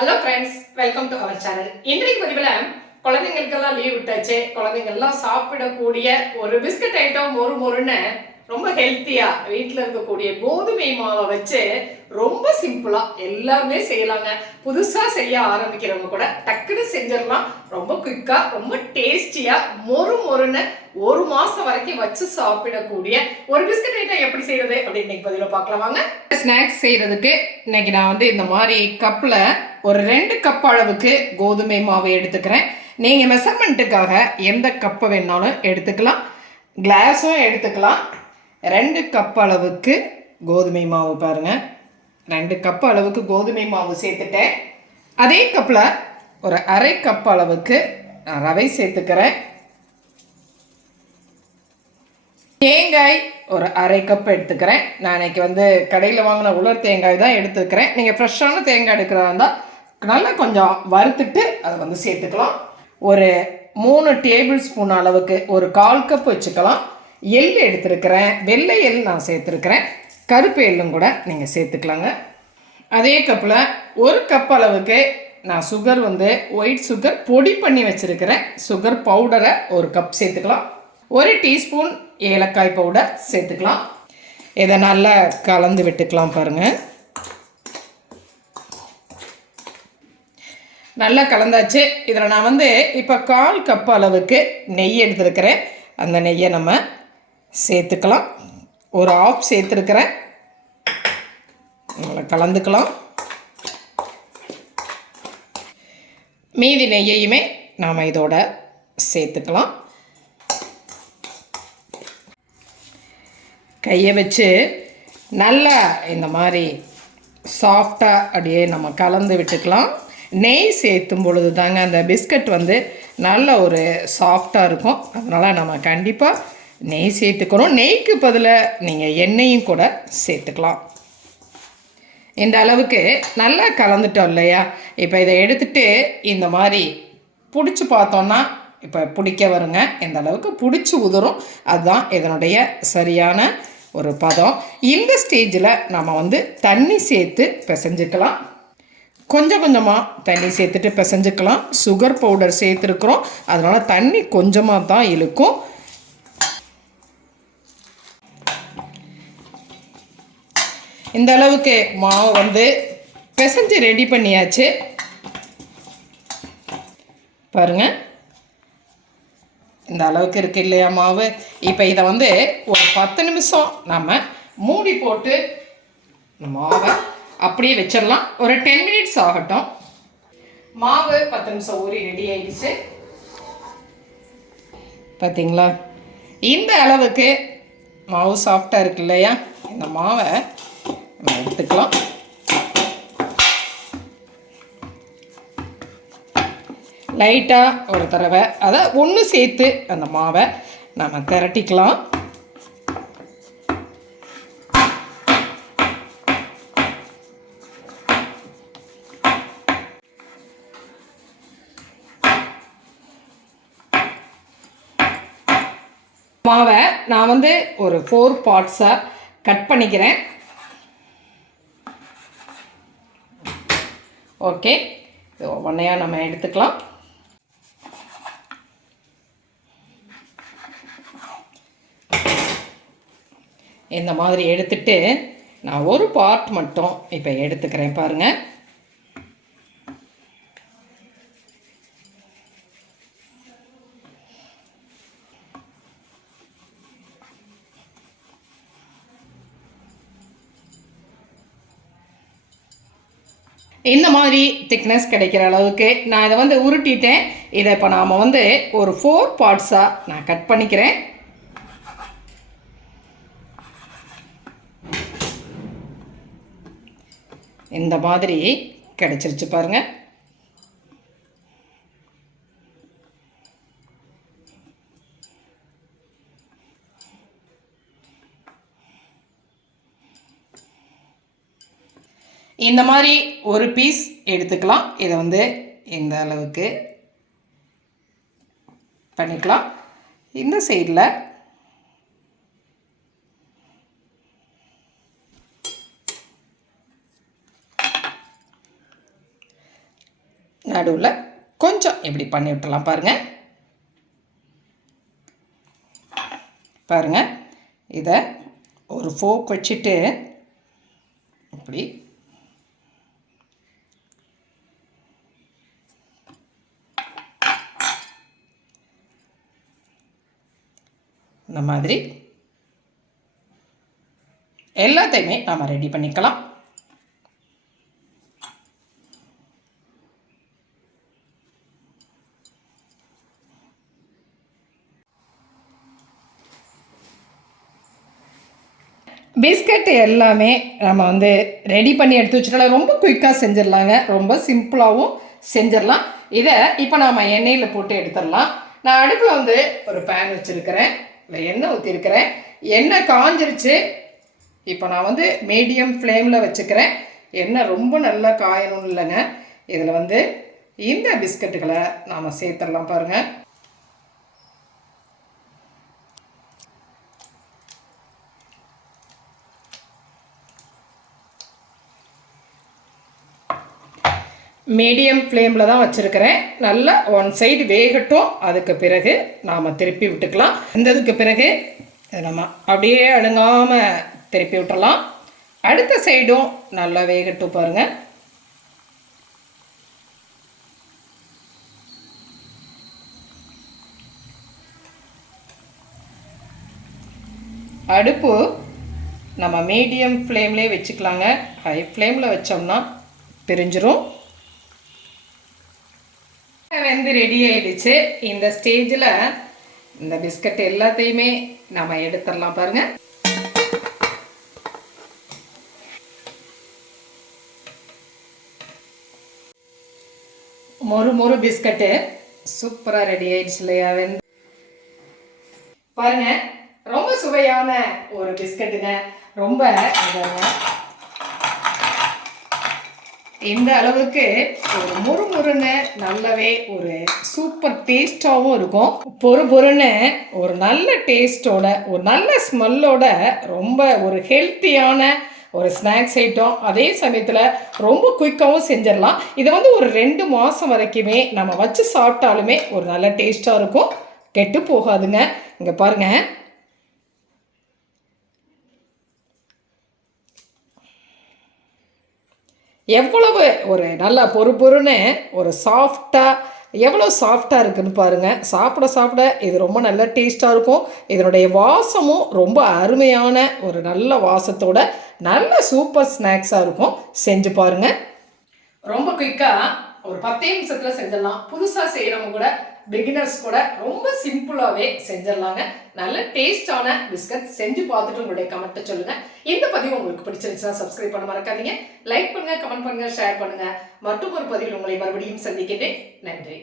Hello friends, welcome to our channel. இன்றைக்கு பதிவில் குழந்தைங்களுக்கெல்லாம் லீவ் விட்டாச்சு. குழந்தைங்கள்லாம் சாப்பிடக்கூடிய ஒரு பிஸ்கட் ஐட்டம் மொறுன்னு ரொம்ப ஹெல்த்தியாக வீட்டில் இருக்கக்கூடிய கோதுமை மாவை வச்சு ரொம்ப சிம்பிளாக எல்லாருமே செய்யலாங்க. புதுசாக செய்ய ஆரம்பிக்கிறவங்க கூட டக்குன்னு செஞ்சிடலாம். ரொம்ப குயிக்காக ரொம்ப டேஸ்டியாக மொறுன்னு ஒரு மாதம் வரைக்கும் வச்சு சாப்பிடக்கூடிய ஒரு பிஸ்கட் ஐட்டம் எப்படி செய்யறது அப்படின்னு இன்னைக்கு பதிவில் பார்க்கலாம் வாங்க. ஸ்நாக்ஸ் செய்யறதுக்கு இன்னைக்கு நான் வந்து இந்த மாதிரி கப்பில் ஒரு 2 கப் அளவுக்கு கோதுமை மாவு எடுத்துக்கிறேன். நீங்கள் மெஷர்மெண்ட்டுக்காக எந்த கப்பை வேணாலும் எடுத்துக்கலாம், கிளாஸும் எடுத்துக்கலாம். 2 கப் அளவுக்கு கோதுமை மாவு பாருங்கள், 2 கப் அளவுக்கு கோதுமை மாவு சேர்த்துட்டேன். அதே கப்பில் ஒரு அரை கப் அளவுக்கு நான் ரவை சேர்த்துக்கிறேன். தேங்காய் ஒரு அரை கப் எடுத்துக்கிறேன். நான் இன்றைக்கி வந்து கடையில் வாங்கின உலர் தேங்காய் தான் எடுத்துக்கிறேன். நீங்கள் ஃப்ரெஷ்ஷான தேங்காய் எடுக்கிறதா இருந்தால் நல்லா கொஞ்சம் வறுத்துட்டு அதை வந்து சேர்த்துக்கலாம். ஒரு 3 டேபிள் ஸ்பூன் அளவுக்கு ஒரு 1/4 கப் வச்சுக்கலாம். எள் எடுத்துருக்கிறேன், வெள்ளை எள் நான் சேர்த்துருக்கிறேன். கருப்பு எள்ளும் கூட நீங்கள் சேர்த்துக்கலாங்க. அதே கப்பில் ஒரு கப் அளவுக்கு நான் சுகர் வந்து ஒயிட் சுகர் பொடி பண்ணி வச்சுருக்கிறேன். சுகர் பவுடரை ஒரு கப் சேர்த்துக்கலாம். 1 டீஸ்பூன் ஏலக்காய் பவுடர் சேர்த்துக்கலாம். இதை நல்லா கலந்து விட்டுக்கலாம். பாருங்கள், நல்லா கலந்தாச்சு. இதில் நான் வந்து இப்போ 1/4 கப் அளவுக்கு நெய் எடுத்துருக்கிறேன். அந்த நெய்யை நம்ம சேர்த்துக்கலாம். ஒரு ஆஃப் சேர்த்துருக்கிறேன். நல்லா கலந்துக்கலாம். மீதி நெய்யையுமே நாம் இதோட சேர்த்துக்கலாம். கையை வச்சு நல்லா இந்த மாதிரி சாஃப்டாக அப்படியே நம்ம கலந்து விட்டுக்கலாம். நெய் சேர்த்தும் பொழுது தாங்க அந்த பிஸ்கட் வந்து நல்ல ஒரு சாஃப்டாக இருக்கும். அதனால் நம்ம கண்டிப்பாக நெய் சேர்த்துக்கிறோம். நெய்க்கு பதிலாக நீங்கள் எண்ணெயும் கூட சேர்த்துக்கலாம். இந்த அளவுக்கு நல்லா கலந்துட்டோம் இல்லையா? இப்போ இதை எடுத்துகிட்டு இந்த மாதிரி பிடிச்சி பார்த்தோன்னா இப்போ பிடிக்க வருங்க. இந்த அளவுக்கு பிடிச்சி உதறும். அதுதான் இதனுடைய சரியான ஒரு பதம். இந்த ஸ்டேஜில் நம்ம வந்து தண்ணி சேர்த்து பிசைஞ்சிக்கலாம். கொஞ்சம் கொஞ்சமாக தண்ணி சேர்த்துட்டு பிசைஞ்சிக்கலாம். சுகர் பவுடர் சேர்த்துருக்குறோம், அதனால் தண்ணி கொஞ்சமாக தான் இழுக்கும். இந்த அளவுக்கு மாவு வந்து பிசைஞ்சு ரெடி பண்ணியாச்சு. பாருங்கள், இந்த அளவுக்கு இருக்குது இல்லையா மாவு? இப்போ இதை வந்து ஒரு 10 நிமிஷம் நம்ம மூடி போட்டு மாவை அப்படியே வச்சிடலாம். ஒரு 10 மினிட்ஸ் ஆகட்டும். மாவு 10 நிமிஷம் ஊறி ரெடி ஆயிடுச்சு. பார்த்தீங்களா? இந்த அளவுக்கு மாவு சாஃப்டாக இருக்கு இல்லையா? இந்த மாவை நம்ம எடுத்துக்கலாம். லைட்டாக ஒரு தடவை அதை ஒன்று சேர்த்து அந்த மாவை நம்ம திரட்டிக்கலாம். மாவை நான் வந்து ஒரு 4 பார்ட்ஸாக கட் பண்ணிக்கிறேன். ஓகே, ஒவ்வொன்றையாக நம்ம எடுத்துக்கலாம். இந்த மாதிரி எடுத்துட்டு நான் ஒரு பார்ட் மட்டும் இப்போ எடுத்துக்கிறேன். பாருங்கள், இந்த மாதிரி திக்னஸ் கிடைக்கிற அளவுக்கு நான் இதை வந்து உருட்டிட்டேன். இதை இப்போ நாம் வந்து ஒரு 4 பார்ட்ஸாக நான் கட் பண்ணிக்கிறேன். இந்த மாதிரி கிடச்சிருச்சு பாருங்கள். இந்த மாதிரி ஒரு பீஸ் எடுத்துக்கலாம். இதை வந்து இந்த அளவுக்கு பண்ணிக்கலாம். இந்த சைடில் நடுவில் கொஞ்சம் இப்படி பண்ணி விட்டுலாம் பாருங்கள். பாருங்கள், இதை ஒரு ஃபோக் வச்சுட்டு இப்படி இந்த மாதிரி எல்லாத்தையுமே நாம் ரெடி பண்ணிக்கலாம். பிஸ்கட் எல்லாமே நம்ம வந்து ரெடி பண்ணி எடுத்து வச்சுட்டாலும் ரொம்ப குயிக்காக செஞ்சிடலாங்க. ரொம்ப சிம்பிளாகவும் செஞ்சிடலாம். இதை இப்போ நாம் எண்ணெயில் போட்டு எடுத்துடலாம். நான் அடுப்பில் வந்து ஒரு பேன் வச்சுருக்கிறேன், இல்லை எண்ணெய் ஊற்றிருக்கிறேன். எண்ணெய் காஞ்சிருச்சு. இப்போ நான் வந்து மீடியம் ஃப்ளேமில் வச்சுக்கிறேன். எண்ணெய் ரொம்ப நல்லா காயணும் இல்லைங்க. இதில் வந்து இந்த பிஸ்கட்டுகளை நாம் சேர்த்துடலாம் பாருங்கள். மீடியம் ஃப்ளேமில் தான் வச்சுருக்கிறேன். நல்லா ஒன் சைடு வேகட்டும். அதுக்கு பிறகு நாம் திருப்பி விட்டுக்கலாம். வந்ததுக்கு பிறகு நம்ம அப்படியே அழுங்காமல் திருப்பி விட்டுறலாம். அடுத்த சைடும் நல்லா வேகட்டும் பாருங்கள். அடுப்பு நம்ம மீடியம் ஃப்ளேம்லேயே வச்சுக்கலாங்க. ஹை ஃப்ளேமில் வச்சோம்னா பிரிஞ்சிரும். வந்து ரெடி ஆயிடுச்சு. இந்த ஸ்டேஜில் இந்த பிஸ்கட் எல்லாத்தையுமே நம்ம எடுத்துடலாம் பாருங்க. மொறு பிஸ்கட்டு சூப்பராக ரெடி ஆயிடுச்சு இல்லையா? பாருங்க, ரொம்ப சுவையான ஒரு பிஸ்கட்டுங்க. ரொம்ப இந்த அளவுக்கு ஒரு முறுமுறுன்னு நல்லாவே ஒரு சூப்பர் டேஸ்டாகவும் இருக்கும். பொறுன்னு ஒரு நல்ல டேஸ்டோட, ஒரு நல்ல ஸ்மெல்லோட, ரொம்ப ஒரு ஹெல்த்தியான ஒரு ஸ்நாக்ஸ் ஐட்டம். அதே சமயத்தில் ரொம்ப குயிக்காகவும் செஞ்சிடலாம். இதை வந்து ஒரு 2 மாதம் வரைக்குமே நம்ம வச்சு சாப்பிட்டாலுமே ஒரு நல்ல டேஸ்ட்டாக இருக்கும். கெட்டு போகாதுங்க. இங்கே பாருங்கள், எவ்வளவு ஒரு நல்லா பொறுன்னு ஒரு சாஃப்டாக, எவ்வளோ சாஃப்டாக இருக்குதுன்னு பாருங்கள். சாப்பிட இது ரொம்ப நல்ல டேஸ்ட்டாக இருக்கும். இதனுடைய வாசமும் ரொம்ப அருமையான ஒரு நல்ல வாசத்தோட நல்ல சூப்பர் ஸ்நாக்ஸாக இருக்கும். செஞ்சு பாருங்கள். ரொம்ப குயிக்காக ஒரு 10 நிமிஷத்தில் செஞ்சிடலாம். புதுசாக செய்கிறவங்க கூட, பிகினர்ஸ் கூட ரொம்ப சிம்பிளாகவே செஞ்சிடலாங்க. நல்ல டேஸ்டான பிஸ்கட் செஞ்சு பார்த்துட்டு உங்களுடைய கமெண்ட்டை சொல்லுங்கள். இந்த பதிவு உங்களுக்கு பிடிச்சிருந்துச்சுன்னா சப்ஸ்கிரைப் பண்ண மறக்காதீங்க. லைக் பண்ணுங்கள், கமெண்ட் பண்ணுங்கள், ஷேர் பண்ணுங்கள். மற்றும் ஒரு பதிவில் உங்களை மறுபடியும் சந்திக்கிறேன். நன்றி.